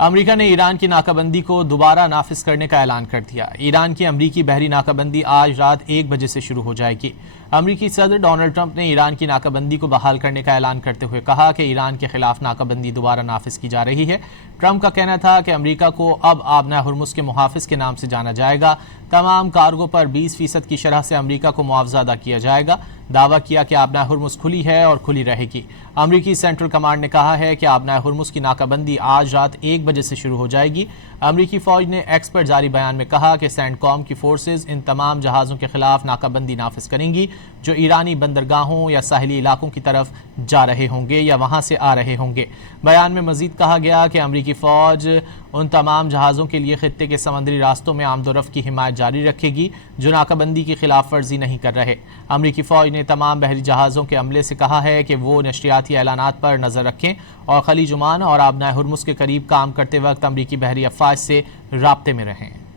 امریکہ نے ایران کی ناکابندی کو دوبارہ نافذ کرنے کا اعلان کر دیا۔ ایران کی امریکی بحری ناکابندی آج رات 1 بجے سے شروع ہو جائے گی۔ امریکی صدر ڈونلڈ ٹرمپ نے ایران کی ناکابندی کو بحال کرنے کا اعلان کرتے ہوئے کہا کہ ایران کے خلاف ناکابندی دوبارہ نافذ کی جا رہی ہے۔ ٹرمپ کا کہنا تھا کہ امریکہ کو اب آبنائے ہرمز کے محافظ کے نام سے جانا جائے گا۔ تمام کارگو پر 20% کی شرح سے امریکہ کو معاوضہ ادا کیا جائے گا۔ دعویٰ کیا کہ آبنائے ہرمز کھلی ہے اور کھلی رہے گی۔ امریکی سینٹرل کمانڈ نے کہا ہے کہ آبنائے ہرمز کی ناکابندی آج رات 1 بجے سے شروع ہو جائے گی۔ امریکی فوج نے ایکس پر جاری بیان میں کہا کہ سینڈ کام کی فورسز ان تمام جہازوں کے خلاف ناکابندی نافذ کریں گی جو ایرانی بندرگاہوں یا ساحلی علاقوں کی طرف جا رہے ہوں گے یا وہاں سے آ رہے ہوں گے۔ بیان میں مزید کہا گیا کہ امریکی فوج ان تمام جہازوں کے لیے خطے کے سمندری راستوں میں آمد و رفت کی حمایت جاری رکھے گی جو ناکابندی کی خلاف ورزی نہیں کر رہے۔ امریکی فوج نے تمام بحری جہازوں کے عملے سے کہا ہے کہ وہ نشریاتی اعلانات پر نظر رکھیں اور خلیج عمان اور آبنائے ہرمز کے قریب کام کرتے وقت امریکی بحری افواج سے رابطے میں رہیں۔